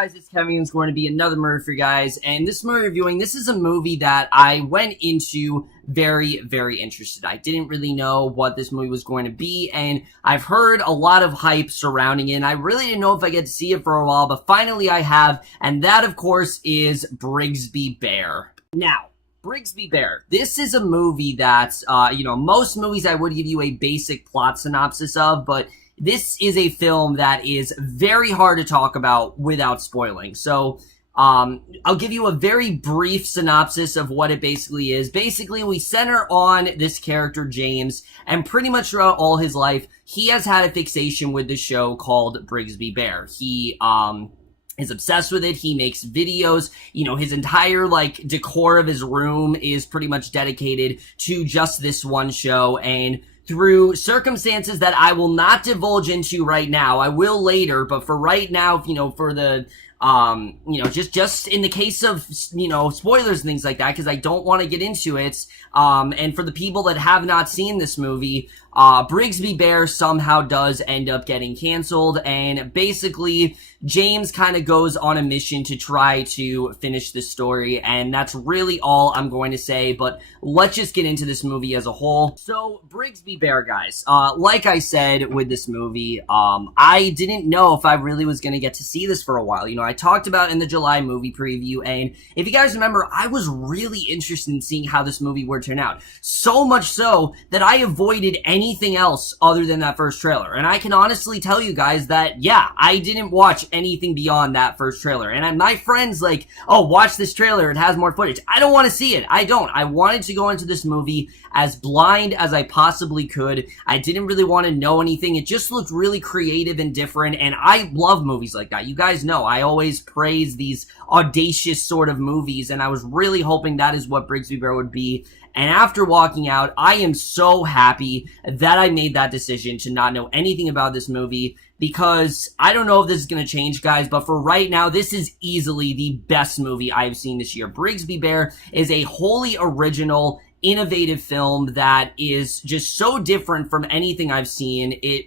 guys, it's Kevin. It's going to be another movie for you guys, and this movie reviewing, this is a movie that I went into very interested. I didn't really know what this movie was going to be, and I've heard a lot of hype surrounding it, and I really didn't know if I get to see it for a while, but finally I have, and that, of course, is Brigsby Bear. Now, Brigsby Bear. This is a movie that, most movies I would give you a basic plot synopsis of, but this is a film that is very hard to talk about without spoiling. So, I'll give you a very brief synopsis of what it basically is. Basically, we center on this character, James, and pretty much throughout all his life, he has had a fixation with the show called Brigsby Bear. He, is obsessed with it. He makes videos. His entire, decor of his room is pretty much dedicated to just this one show, and through circumstances that I will not divulge into right now, I will later, but for right now, for the, just in the case of, spoilers and things like that, because I don't want to get into it, and for the people that have not seen this movie, Brigsby Bear somehow does end up getting canceled, and basically, James kind of goes on a mission to try to finish the story, and that's really all I'm going to say, but let's just get into this movie as a whole. So, Brigsby Bear, guys, like I said with this movie, I didn't know if I really was going to get to see this for a while. I talked about in the July movie preview, and if you guys remember, I was really interested in seeing how this movie would turn out. So much so that I avoided anything else other than that first trailer. And I can honestly tell you guys that, yeah, I didn't watch anything beyond that first trailer. And my friends oh, watch this trailer, it has more footage. I don't want to see it. I don't. I wanted to go into this movie as blind as I possibly could. I didn't really want to know anything. It just looked really creative and different, and I love movies like that. You guys know, I always praise these audacious sort of movies, and I was really hoping that is what Brigsby Bear would be. And after walking out, I am so happy that I made that decision to not know anything about this movie, because I don't know if this is going to change, guys, but for right now, this is easily the best movie I've seen this year. Brigsby Bear is a wholly original, innovative film that is just so different from anything I've seen. It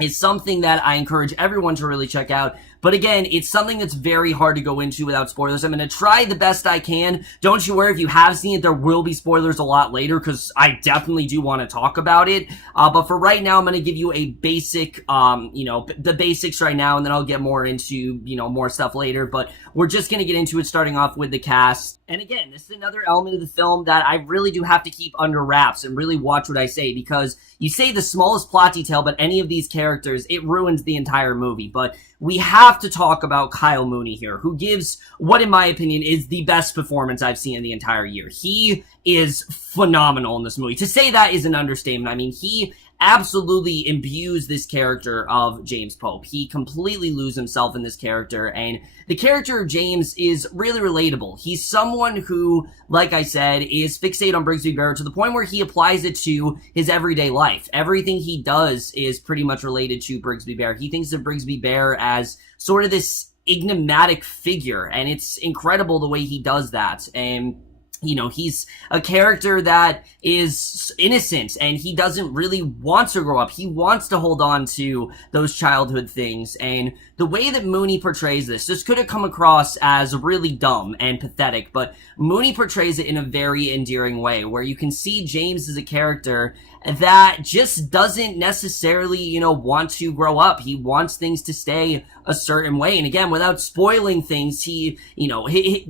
is something that I encourage everyone to really check out. But again, it's something that's very hard to go into without spoilers. I'm going to try the best I can. Don't you worry, if you have seen it, there will be spoilers a lot later, because I definitely do want to talk about it. But for right now, I'm going to give you a basic, the basics right now, and then I'll get more into, more stuff later. But we're just going to get into it, starting off with the cast. And again, this is another element of the film that I really do have to keep under wraps and really watch what I say, because you say the smallest plot detail about any of these characters, it ruins the entire movie. But we have to talk about Kyle Mooney here, who gives what, in my opinion, is the best performance I've seen in the entire year. He is phenomenal in this movie. To say that is an understatement. I mean, he absolutely imbues this character of James Pope. He completely loses himself in this character, and the character of James is really relatable. He's someone who, like I said, is fixated on Brigsby Bear to the point where he applies it to his everyday life. Everything he does is pretty much related to Brigsby Bear. He thinks of Brigsby Bear as sort of this enigmatic figure, and it's incredible the way he does that. And he's a character that is innocent, and he doesn't really want to grow up. He wants to hold on to those childhood things, and the way that Mooney portrays this could have come across as really dumb and pathetic, but Mooney portrays it in a very endearing way, where you can see James as a character that just doesn't necessarily, want to grow up. He wants things to stay a certain way. And again, without spoiling things,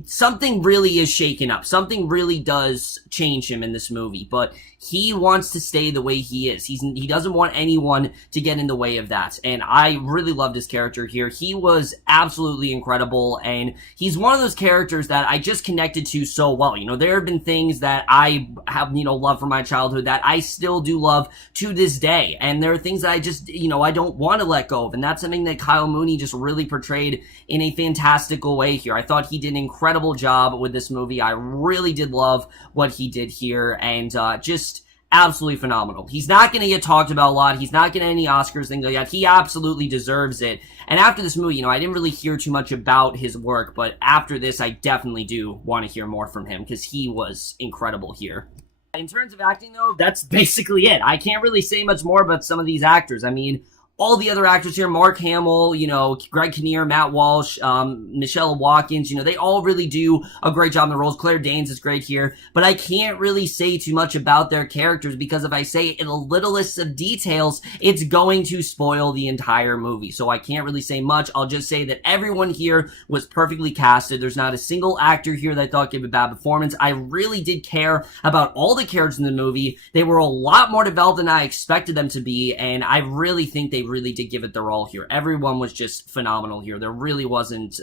something really is shaken up. Something really does change him in this movie, but he wants to stay the way he is. He doesn't want anyone to get in the way of that. And I really loved his character here. He was absolutely incredible, and he's one of those characters that I just connected to so well. There have been things that I have, loved from my childhood that I still do love to this day. And there are things that I just, I don't want to let go of. And that's something that Kyle Mooney just really portrayed in a fantastical way here. I thought he did an incredible job with this movie. I really did love what he did here, and just absolutely phenomenal. He's not going to get talked about a lot. He's not getting any Oscars, things like that. He absolutely deserves it. And after this movie, I didn't really hear too much about his work, but after this, I definitely do want to hear more from him, because he was incredible here. In terms of acting, though, that's basically it. I can't really say much more about some of these actors. I mean, all the other actors here, Mark Hamill, you know, Greg Kinnear, Matt Walsh, Michaela, Watkins, you know, they all really do a great job in the roles. Claire Danes is great here, but I can't really say too much about their characters because if I say in the littlest of details, it's going to spoil the entire movie. So I can't really say much. I'll just say that everyone here was perfectly casted. There's not a single actor here that I thought gave a bad performance. I really did care about all the characters in the movie. They were a lot more developed than I expected them to be, and I really think they really did give it their all here. Everyone was just phenomenal here. There really wasn't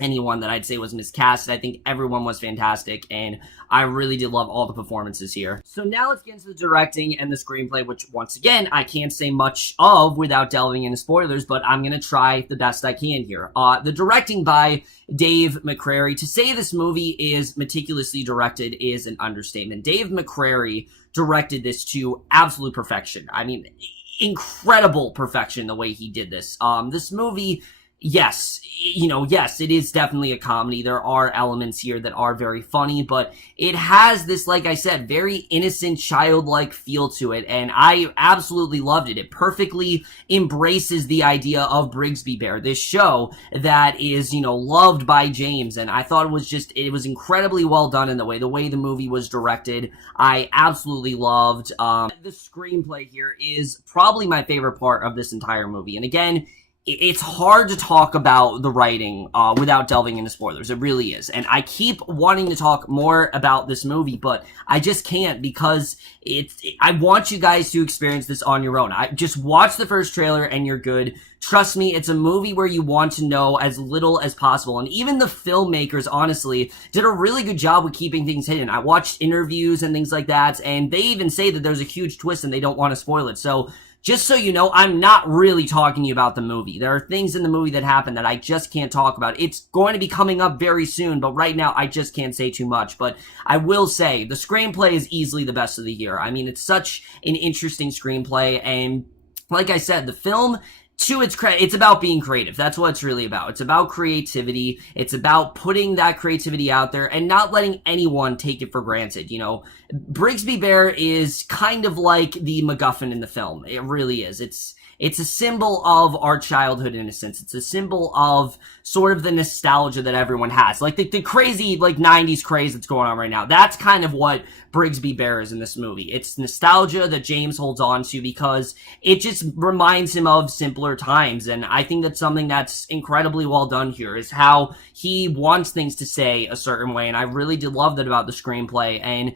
anyone that I'd say was miscast. I think everyone was fantastic, and I really did love all the performances here. So now let's get into the directing and the screenplay, which, once again, I can't say much of without delving into spoilers, but I'm going to try the best I can here. The directing by Dave McCary. To say this movie is meticulously directed is an understatement. Dave McCary directed this to absolute perfection. I mean, incredible perfection the way he did this. This movie, yes, yes, it is definitely a comedy. There are elements here that are very funny, but it has this, like I said, very innocent, childlike feel to it, and I absolutely loved it. It perfectly embraces the idea of Brigsby Bear, this show that is, loved by James, and I thought it was incredibly well done in the way the movie was directed. I absolutely loved. The screenplay here is probably my favorite part of this entire movie, and again, it's hard to talk about the writing without delving into spoilers. It really is. And I keep wanting to talk more about this movie, but I just can't because I want you guys to experience this on your own. Just watch the first trailer and you're good. Trust me, it's a movie where you want to know as little as possible. And even the filmmakers, honestly, did a really good job with keeping things hidden. I watched interviews and things like that, and they even say that there's a huge twist and they don't want to spoil it. So just so you know, I'm not really talking to you about the movie. There are things in the movie that happen that I just can't talk about. It's going to be coming up very soon, but right now I just can't say too much. But I will say, the screenplay is easily the best of the year. I mean, it's such an interesting screenplay, and like I said, the film, to its credit, it's about being creative. That's what it's really about. It's about creativity. It's about putting that creativity out there and not letting anyone take it for granted. Brigsby Bear is kind of like the MacGuffin in the film. It really is. It's a symbol of our childhood innocence. It's a symbol of sort of the nostalgia that everyone has. Like the crazy, 90s craze that's going on right now. That's kind of what Brigsby Bear is in this movie. It's nostalgia that James holds on to because it just reminds him of simpler times. And I think that's something that's incredibly well done here, is how he wants things to say a certain way. And I really did love that about the screenplay. And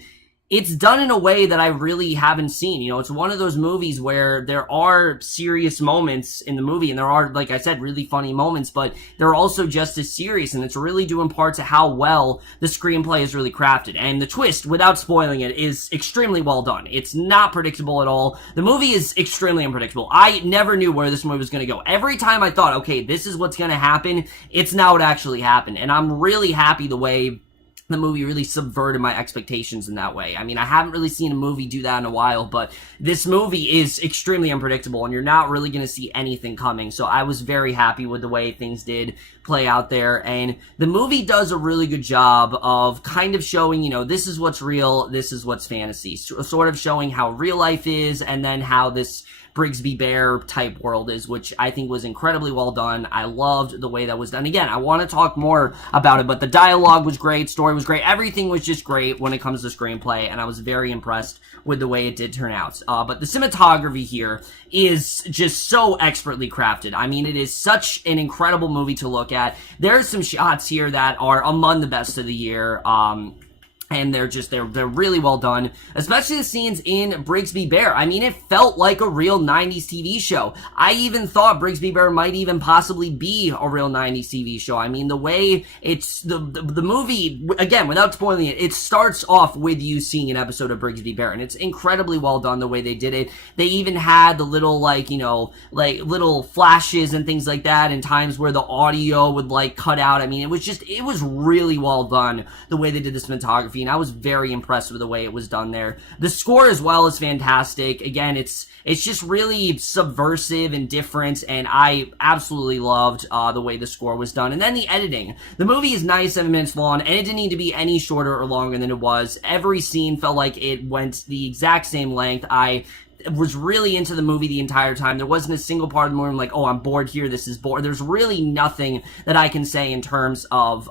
it's done in a way that I really haven't seen. It's one of those movies where there are serious moments in the movie, and there are, like I said, really funny moments, but they're also just as serious, and it's really due in part to how well the screenplay is really crafted. And the twist, without spoiling it, is extremely well done. It's not predictable at all. The movie is extremely unpredictable. I never knew where this movie was going to go. Every time I thought, okay, this is what's going to happen, it's not what actually happened. And I'm really happy the way the movie really subverted my expectations in that way. I mean, I haven't really seen a movie do that in a while, but this movie is extremely unpredictable, and you're not really going to see anything coming. So I was very happy with the way things did play out there, and the movie does a really good job of kind of showing, this is what's real, this is what's fantasy, sort of showing how real life is, and then how this Brigsby Bear type world is, which I think was incredibly well done. I loved the way that was done. Again, I want to talk more about it, but the dialogue was great, story was great, everything was just great when it comes to screenplay, and I was very impressed with the way it did turn out. But the cinematography here is just so expertly crafted. I mean, it is such an incredible movie to look at. There's some shots here that are among the best of the year. And they're really well done, especially the scenes in Brigsby Bear. I mean, it felt like a real 90s TV show. I even thought Brigsby Bear might even possibly be a real 90s TV show. I mean, the way it's, the movie, again, without spoiling it, it starts off with you seeing an episode of Brigsby Bear, and it's incredibly well done the way they did it. They even had the little, little flashes and things like that, and times where the audio would, cut out. I mean, it was really well done the way they did the cinematography. And I was very impressed with the way it was done there. The score as well is fantastic. Again, it's just really subversive and different, and I absolutely loved the way the score was done. And then the editing. The movie is 97 minutes long, and it didn't need to be any shorter or longer than it was. Every scene felt like it went the exact same length. was really into the movie the entire time. There wasn't a single part of the movie I'm like, oh, I'm bored here, this is bored. There's really nothing that I can say in terms of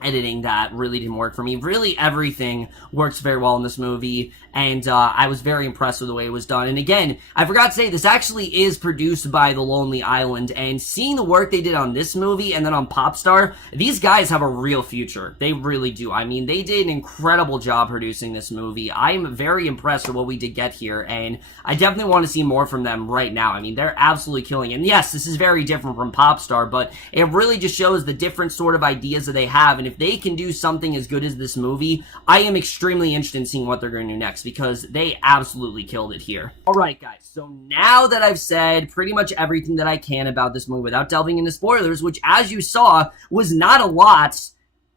editing that really didn't work for me. Really, everything works very well in this movie, and I was very impressed with the way it was done. And again, I forgot to say, this actually is produced by The Lonely Island, and seeing the work they did on this movie and then on Popstar, these guys have a real future. They really do. I mean, they did an incredible job producing this movie. I'm very impressed with what we did get here, and I definitely want to see more from them right now. I mean, they're absolutely killing it. And yes, this is very different from Popstar, but it really just shows the different sort of ideas that they have, and if they can do something as good as this movie, I am extremely interested in seeing what they're going to do next, because they absolutely killed it here. Alright guys, so now that I've said pretty much everything that I can about this movie without delving into spoilers, which as you saw was not a lot,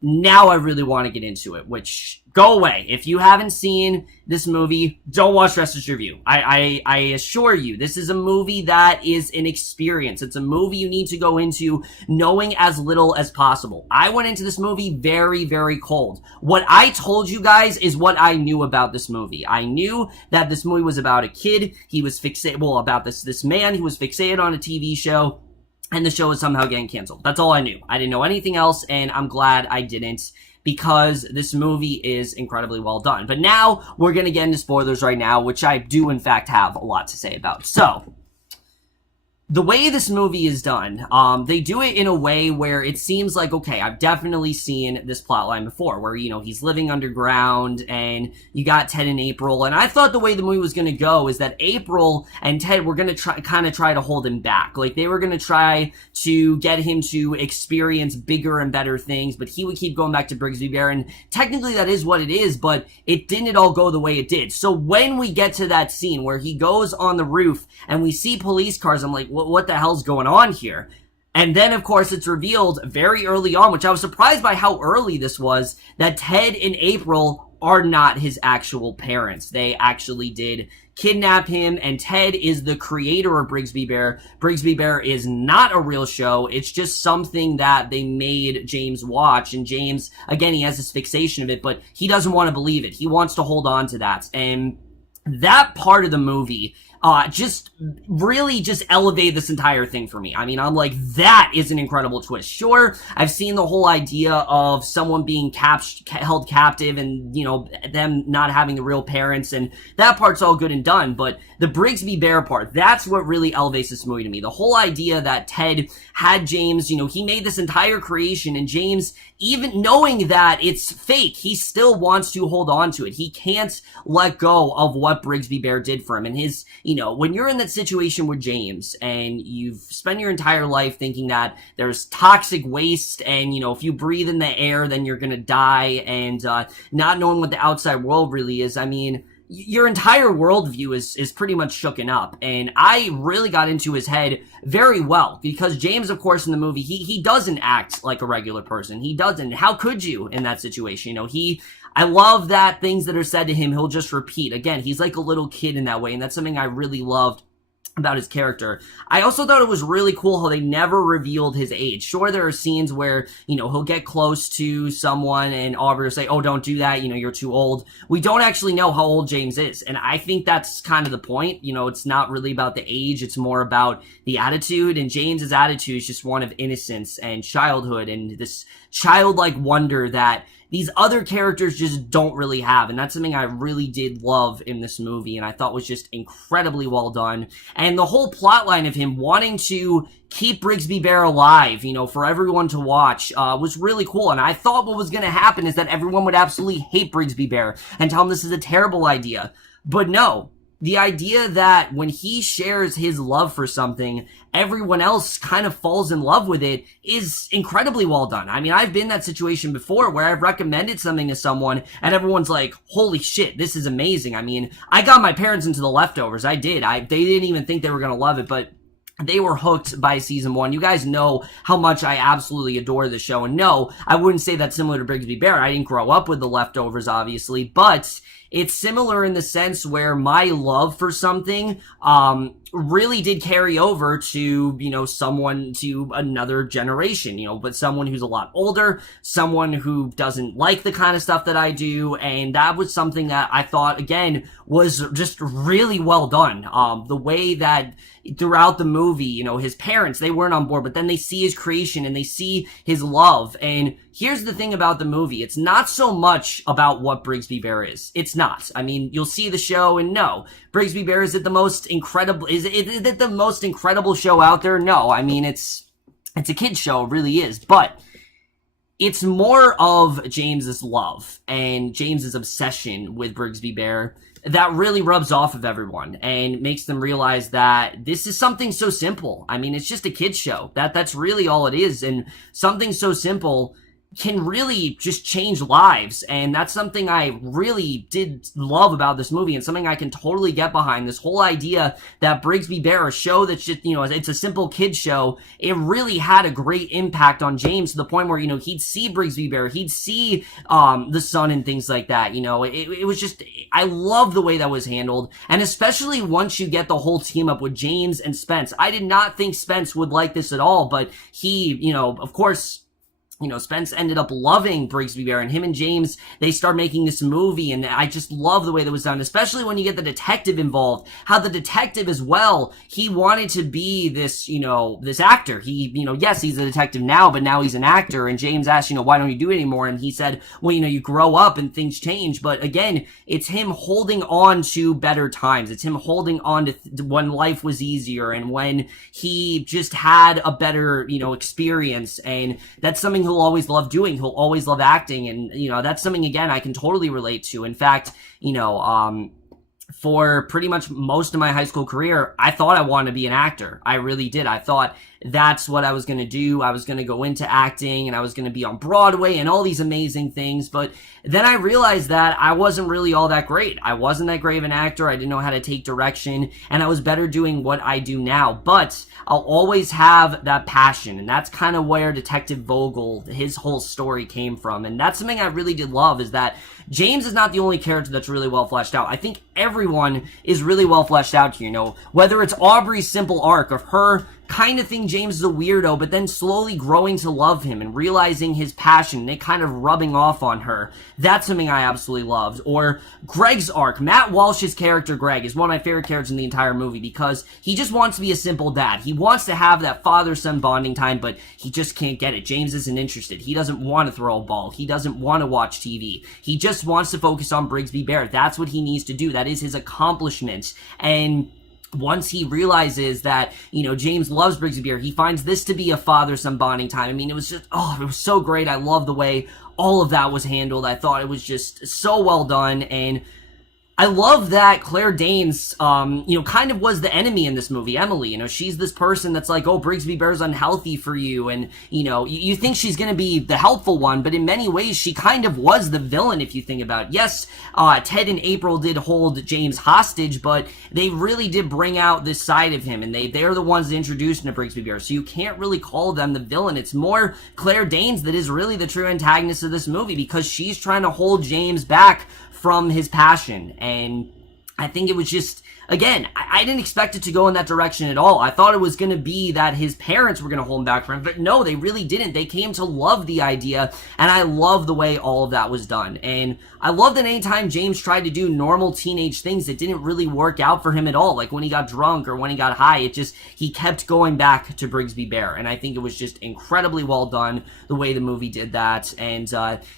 now I really want to get into it, which, go away. If you haven't seen this movie, don't watch the rest of this review. I assure you, this is a movie that is an experience. It's a movie you need to go into knowing as little as possible. I went into this movie very, very cold. What I told you guys is what I knew about this movie. I knew that this movie was about a kid. He was fixated, well, about this man who was fixated on a TV show, and the show was somehow getting canceled. That's all I knew. I didn't know anything else, and I'm glad I didn't, because this movie is incredibly well done. But now, we're gonna get into spoilers right now, which I do in fact have a lot to say about. So, the way this movie is done, they do it in a way where it seems like, okay, I've definitely seen this plotline before, where, you know, he's living underground, and you got Ted and April, and I thought the way the movie was gonna go is that April and Ted were gonna try to hold him back. Like, they were gonna try to get him to experience bigger and better things, but he would keep going back to Brigsby Bear, and technically that is what it is, but it didn't all go the way it did. So when we get to that scene where he goes on the roof, and we see police cars, I'm like, what the hell's going on here? And then, of course, it's revealed very early on, which I was surprised by how early this was, that Ted and April are not his actual parents. They actually did kidnap him, and Ted is the creator of Brigsby Bear. Brigsby Bear is not a real show. It's just something that they made James watch, and James, again, he has this fixation of it, but he doesn't want to believe it. He wants to hold on to that. And that part of the movie just really just elevated this entire thing for me. I mean, I'm like, that is an incredible twist. Sure, I've seen the whole idea of someone being held captive and, you know, them not having the real parents, and that part's all good and done, but the Brigsby Bear part, that's what really elevates this movie to me. The whole idea that Ted had James, you know, he made this entire creation, and James, even knowing that it's fake, he still wants to hold on to it. He can't let go of what Brigsby Bear did for him, and his, you know, when you're in that situation with James and you've spent your entire life thinking that there's toxic waste and, you know, if you breathe in the air, then you're gonna die, and not knowing what the outside world really is, I mean, your entire worldview is pretty much shooken up. And I really got into his head very well, because James, of course, in the movie, he doesn't act like a regular person. He doesn't. How could you in that situation? You know, I love that things that are said to him, he'll just repeat. Again, he's like a little kid in that way, and that's something I really loved about his character. I also thought it was really cool how they never revealed his age. Sure, there are scenes where, you know, he'll get close to someone and Oliver will say, oh, don't do that, you know, you're too old. We don't actually know how old James is, and I think that's kind of the point. You know, it's not really about the age, it's more about the attitude, and James's attitude is just one of innocence and childhood and this childlike wonder that these other characters just don't really have, and that's something I really did love in this movie, and I thought was just incredibly well done. And the whole plotline of him wanting to keep Brigsby Bear alive, you know, for everyone to watch, was really cool. And I thought what was going to happen is that everyone would absolutely hate Brigsby Bear and tell him this is a terrible idea. But no. The idea that when he shares his love for something, everyone else kind of falls in love with it is incredibly well done. I mean, I've been in that situation before where I've recommended something to someone and everyone's like, holy shit, this is amazing. I mean, I got my parents into The Leftovers. I did. They didn't even think they were going to love it, but they were hooked by season 1. You guys know how much I absolutely adore the show. And no, I wouldn't say that's similar to Brigsby Bear. I didn't grow up with The Leftovers, obviously, but it's similar in the sense where my love for something really did carry over to, someone, to another generation, but someone who's a lot older, someone who doesn't like the kind of stuff that I do, and that was something that I thought, again, was just really well done. The way that throughout the movie, his parents, they weren't on board, but then they see his creation and they see his love. And here's the thing about the movie. It's not so much about what Brigsby Bear is. It's not. I mean, you'll see the show and no. Brigsby Bear, is it the most incredible, is it the most incredible show out there? No. I mean, it's a kid's show. It really is. But it's more of James's love and James's obsession with Brigsby Bear that really rubs off of everyone and makes them realize that this is something so simple. I mean, it's just a kid's show. That's really all it is. And something so simple can really just change lives. And that's something I really did love about this movie, and something I can totally get behind. This whole idea that Brigsby Bear, a show that's just, it's a simple kid show, it really had a great impact on James to the point where, he'd see Brigsby Bear, he'd see the sun and things like that. It was just, I love the way that was handled. And especially once you get the whole team up with James and Spence. I did not think Spence would like this at all, but he, of course, Spence ended up loving Brigsby Bear, and him and James, they start making this movie, and I just love the way that was done, especially when you get the detective involved. How the detective as well, he wanted to be this, this actor. He, yes, he's a detective now, but now he's an actor, and James asked, why don't you do it anymore? And he said, well, you grow up and things change, but again, it's him holding on to better times. It's him holding on to when life was easier and when he just had a better, experience, and that's something he'll always love doing. He'll always love acting, and that's something, again, I can totally relate to. In fact, for pretty much most of my high school career, I thought I wanted to be an actor. I really did. I thought that's what I was going to do. I was going to go into acting, and I was going to be on Broadway and all these amazing things. But then I realized that I wasn't really all that great. I wasn't that great of an actor. I didn't know how to take direction, and I was better doing what I do now. But I'll always have that passion, and that's kind of where Detective Vogel, his whole story came from. And that's something I really did love, is that James is not the only character that's really well fleshed out. I think everyone is really well fleshed out here, whether it's Aubrey's simple arc of her kind of think James is a weirdo, but then slowly growing to love him and realizing his passion and it kind of rubbing off on her. That's something I absolutely loved. Or Greg's arc. Matt Walsh's character, Greg, is one of my favorite characters in the entire movie because he just wants to be a simple dad. He wants to have that father-son bonding time, but he just can't get it. James isn't interested. He doesn't want to throw a ball. He doesn't want to watch TV. He just wants to focus on Brigsby Bear. That's what he needs to do. That is his accomplishment. And once he realizes that, James loves Brigsby Bear, he finds this to be a father-son bonding time. I mean, it was just, it was so great. I love the way all of that was handled. I thought it was just so well done, and I love that Claire Danes, kind of was the enemy in this movie, Emily. She's this person that's like, oh, Brigsby Bear's unhealthy for you, and, you think she's gonna be the helpful one, but in many ways, she kind of was the villain, if you think about it. Yes, Ted and April did hold James hostage, but they really did bring out this side of him, and they're the ones that introduced him to Brigsby Bear, so you can't really call them the villain. It's more Claire Danes that is really the true antagonist of this movie, because she's trying to hold James back from his passion. And I think it was just, again, I didn't expect it to go in that direction at all. I thought it was going to be that his parents were going to hold him back from him, but no, they really didn't. They came to love the idea, and I love the way all of that was done. And I love that anytime James tried to do normal teenage things, it didn't really work out for him at all. Like when he got drunk or when he got high, he kept going back to Brigsby Bear. And I think it was just incredibly well done, the way the movie did that. And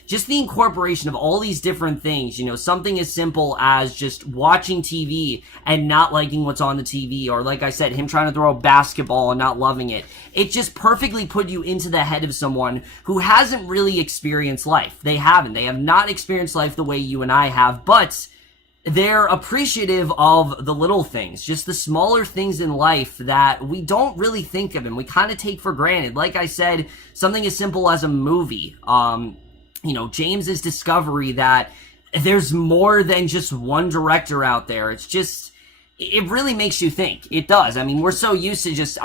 just the incorporation of all these different things, something as simple as just watching TV and not liking what's on the TV, or like I said, him trying to throw a basketball and not loving it. It just perfectly put you into the head of someone who hasn't really experienced life. They haven't. They have not experienced life the way you and I have, but they're appreciative of the little things, just the smaller things in life that we don't really think of and we kind of take for granted. Like I said, something as simple as a movie. James's discovery that there's more than just one director out there. It really makes you think. It does. I mean, we're so used to just,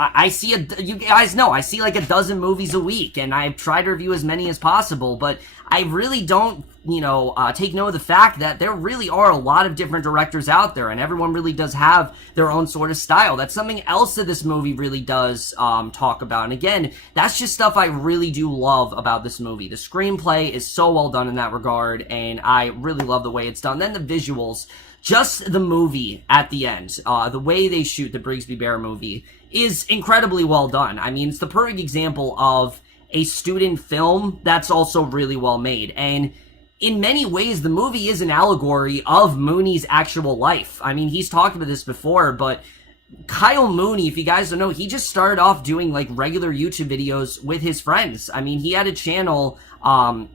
you guys know, I see like a dozen movies a week, and I try to review as many as possible, but I really don't take note of the fact that there really are a lot of different directors out there, and everyone really does have their own sort of style. That's something else that this movie really does talk about. And again, that's just stuff I really do love about this movie. The screenplay is so well done in that regard, and I really love the way it's done. Then the visuals, just the movie at the end, the way they shoot the Brigsby Bear movie is incredibly well done. I mean, it's the perfect example of a student film that's also really well made. And in many ways, the movie is an allegory of Mooney's actual life. I mean, he's talked about this before, but Kyle Mooney, if you guys don't know, he just started off doing like regular YouTube videos with his friends. I mean, he had a channel, and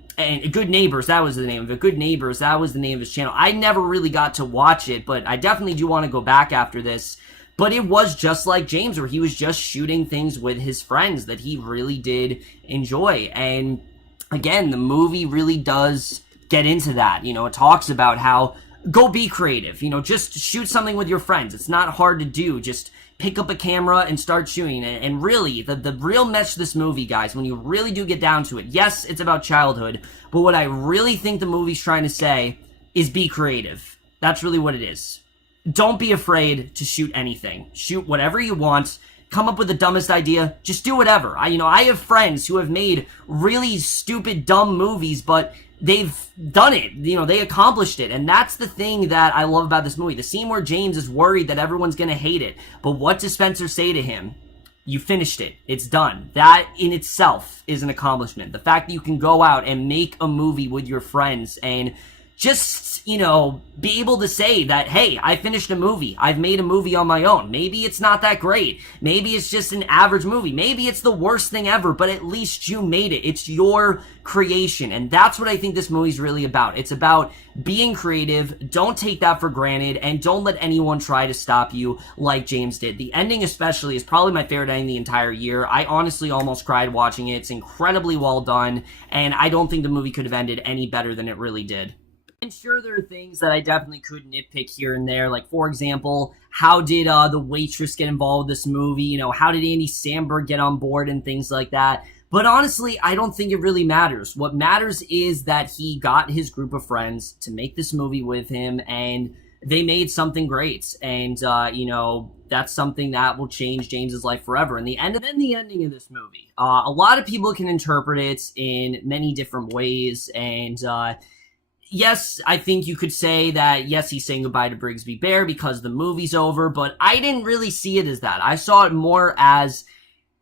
Good Neighbors, that was the name of it. Good Neighbors, that was the name of his channel. I never really got to watch it, but I definitely do want to go back after this. But it was just like James, where he was just shooting things with his friends that he really did enjoy. And again, the movie really does get into that. It talks about how, go be creative, just shoot something with your friends. It's not hard to do. Just pick up a camera and start shooting. And really, the real message of this movie, guys, when you really do get down to it, yes, it's about childhood, but what I really think the movie's trying to say is be creative. That's really what it is. Don't be afraid to shoot anything. Shoot whatever you want. Come up with the dumbest idea. Just do whatever. I have friends who have made really stupid, dumb movies, but they've done it. They accomplished it. And that's the thing that I love about this movie. The scene where James is worried that everyone's going to hate it. But what does Spencer say to him? You finished it. It's done. That in itself is an accomplishment. The fact that you can go out and make a movie with your friends and just, be able to say that, hey, I finished a movie. I've made a movie on my own. Maybe it's not that great. Maybe it's just an average movie. Maybe it's the worst thing ever, but at least you made it. It's your creation. And that's what I think this movie's really about. It's about being creative. Don't take that for granted, and don't let anyone try to stop you like James did. The ending especially is probably my favorite ending the entire year. I honestly almost cried watching it. It's incredibly well done, and I don't think the movie could have ended any better than it really did. And sure, there are things that I definitely could nitpick here and there. Like, for example, how did the waitress get involved with this movie? How did Andy Samberg get on board and things like that? But honestly, I don't think it really matters. What matters is that he got his group of friends to make this movie with him, and they made something great. And, that's something that will change James's life forever. And the ending of this movie. A lot of people can interpret it in many different ways, and, yes, I think you could say that, yes, he's saying goodbye to Brigsby Bear because the movie's over, but I didn't really see it as that. I saw it more as,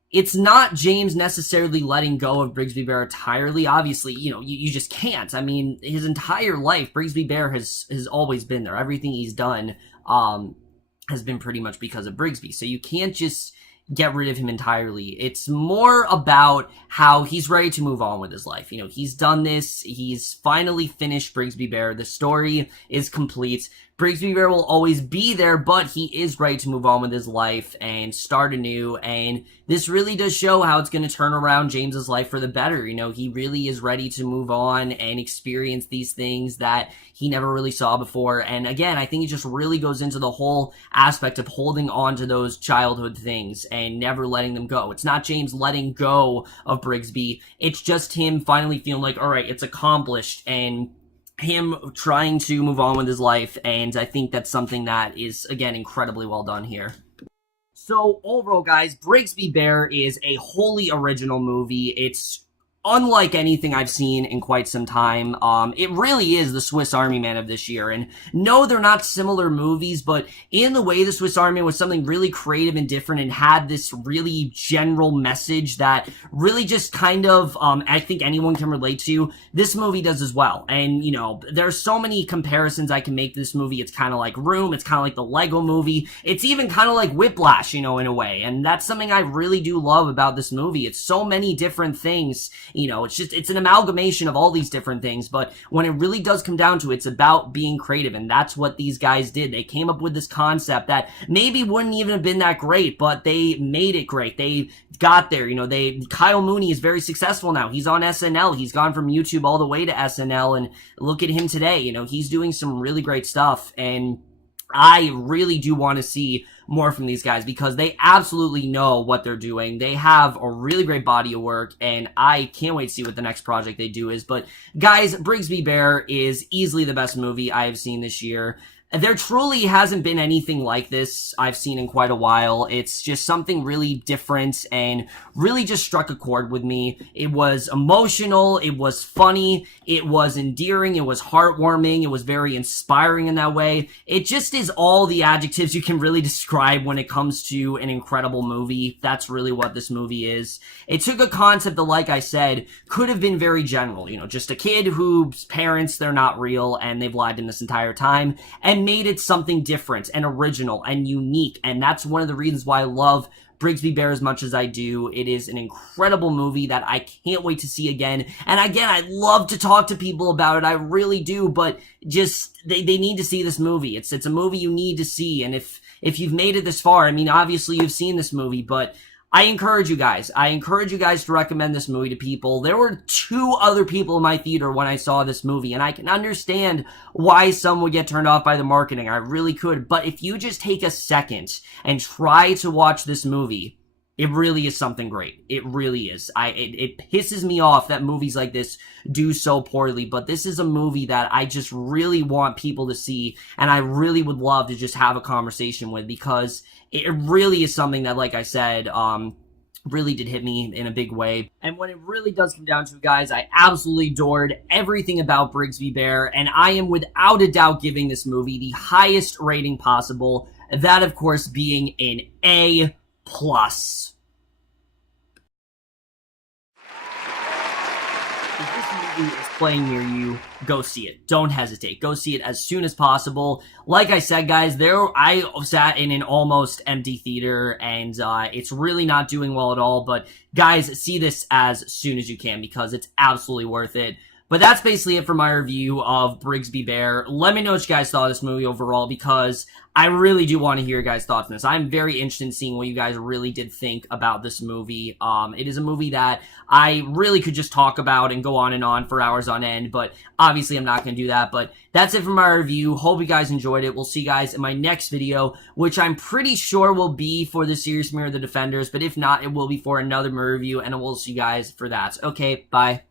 it's not James necessarily letting go of Brigsby Bear entirely. Obviously, you just can't. I mean, his entire life, Brigsby Bear has always been there. Everything he's done has been pretty much because of Brigsby. So you can't just get rid of him entirely. It's more about how he's ready to move on with his life. He's done this. He's finally finished Brigsby Bear. The story is complete. Brigsby Bear will always be there, but he is ready to move on with his life and start anew. And this really does show how it's going to turn around James's life for the better. He really is ready to move on and experience these things that he never really saw before. And again, I think it just really goes into the whole aspect of holding on to those childhood things and never letting them go. It's not James letting go of Brigsby. It's just him finally feeling like, all right, it's accomplished, and him trying to move on with his life. And I think that's something that is, again, incredibly well done here. So overall, guys, Brigsby Bear is a wholly original movie. It's unlike anything I've seen in quite some time. It really is the Swiss Army Man of this year. And no, they're not similar movies, but in the way the Swiss Army Man was something really creative and different and had this really general message that really just kind of, I think anyone can relate to, this movie does as well. And, there's so many comparisons I can make to this movie. It's kind of like Room. It's kind of like the Lego movie. It's even kind of like Whiplash, in a way. And that's something I really do love about this movie. It's so many different things. It's an amalgamation of all these different things, but when it really does come down to it, it's about being creative, and that's what these guys did. They came up with this concept that maybe wouldn't even have been that great, but they made it great. They got there. Kyle Mooney is very successful now. He's on SNL. He's gone from YouTube all the way to SNL, and look at him today. He's doing some really great stuff, and I really do want to see more from these guys because they absolutely know what they're doing. They have a really great body of work, and I can't wait to see what the next project they do is. But guys, Brigsby Bear is easily the best movie I have seen this year. There truly hasn't been anything like this I've seen in quite a while. It's just something really different and really just struck a chord with me. It was emotional, it was funny, it was endearing, it was heartwarming, it was very inspiring in that way. It just is all the adjectives you can really describe when it comes to an incredible movie. That's really what this movie is. It took a concept that, like I said, could have been very general. You know, just a kid whose parents, they're not real and they've lied to him this entire time, and made it something different and original and unique. And that's one of the reasons why I love Brigsby Bear as much as I do. It is an incredible movie that I can't wait to see again. And again, I love to talk to people about it. I really do, but just they need to see this movie. It's a movie you need to see. And if you've made it this far, I mean, obviously you've seen this movie, but I encourage you guys to recommend this movie to people. There were 2 other people in my theater when I saw this movie, and I can understand why some would get turned off by the marketing. I really could. But if you just take a second and try to watch this movie, it really is something great. It really is. It pisses me off that movies like this do so poorly, but this is a movie that I just really want people to see, and I really would love to just have a conversation with, because it really is something that, like I said, really did hit me in a big way. And when it really does come down to it, guys, I absolutely adored everything about Brigsby Bear, and I am without a doubt giving this movie the highest rating possible, that of course being an A+. If this movie is playing near you, go see it. Don't hesitate. Go see it as soon as possible. Like I said, guys, I sat in an almost empty theater, and it's really not doing well at all. But guys, see this as soon as you can, because it's absolutely worth it. But that's basically it for my review of Brigsby Bear. Let me know what you guys thought of this movie overall, because I really do want to hear your guys' thoughts on this. I'm very interested in seeing what you guys really did think about this movie. It is a movie that I really could just talk about and go on and on for hours on end, but obviously I'm not going to do that. But that's it for my review. Hope you guys enjoyed it. We'll see you guys in my next video, which I'm pretty sure will be for the series Mirror of the Defenders, but if not, it will be for another movie review, and we'll see you guys for that. Okay, bye.